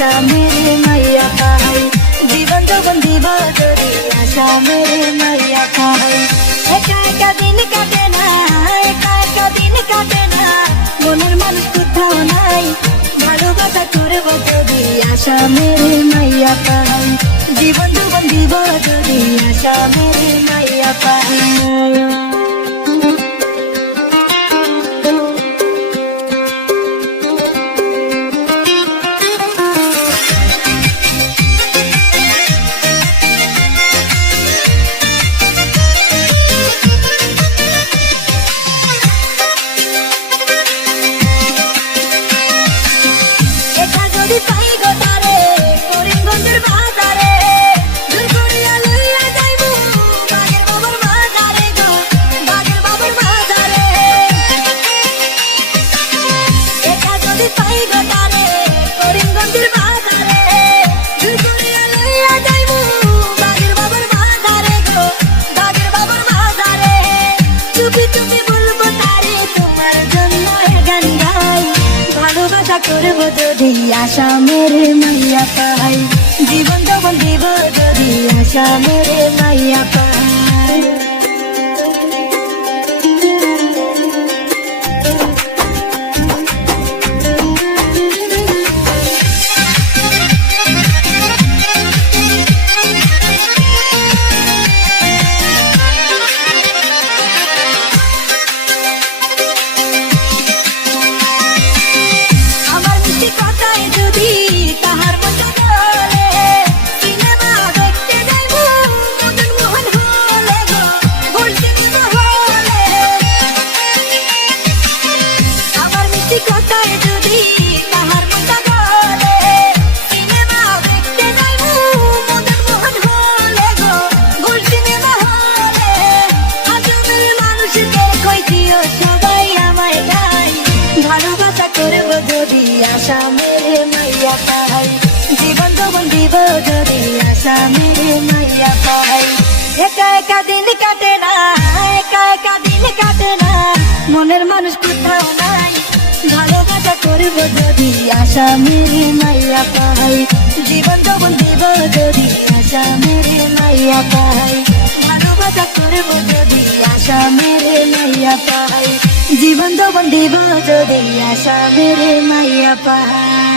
আশা মেরে মাইয়া পাই, জীবন যৌবন দিব যদি আশা মেরে মাইয়া পাই। একা একা দিন কাটে না, একা একা দিন কাটে না, মনের মানুষ কোথাও নাই, ভালোবাসা করবো যদি আশা মেরে মাইয়া পাই, জীবন যৌবন দিব যদি আশা মেরে মাইয়া পাই। করবো যদি আশা মেরে মাইয়া পাই, জীবন যৌবন দিব যদি আশা মেরে মাইয়া পাই। আশা মেরে মাইয়া পাই, জীবন যৌবন দিব যদি আশা মেরে মাইয়া পাই। একা একা দিন কাটে না, একা একা দিন কাটে না, মনের মানুষ কোথাও নাই, ভালোবাসা করবো যদি আশা মেরে মাইয়া পাই, জীবন যৌবন দিব যদি আশা মেরে মাইয়া পাই, ভালোবাসা করবো যদি আশা মেরে মাইয়া পাই, জীবন যৌবন দিব যদি আশা মেরে মাইয়া পাই।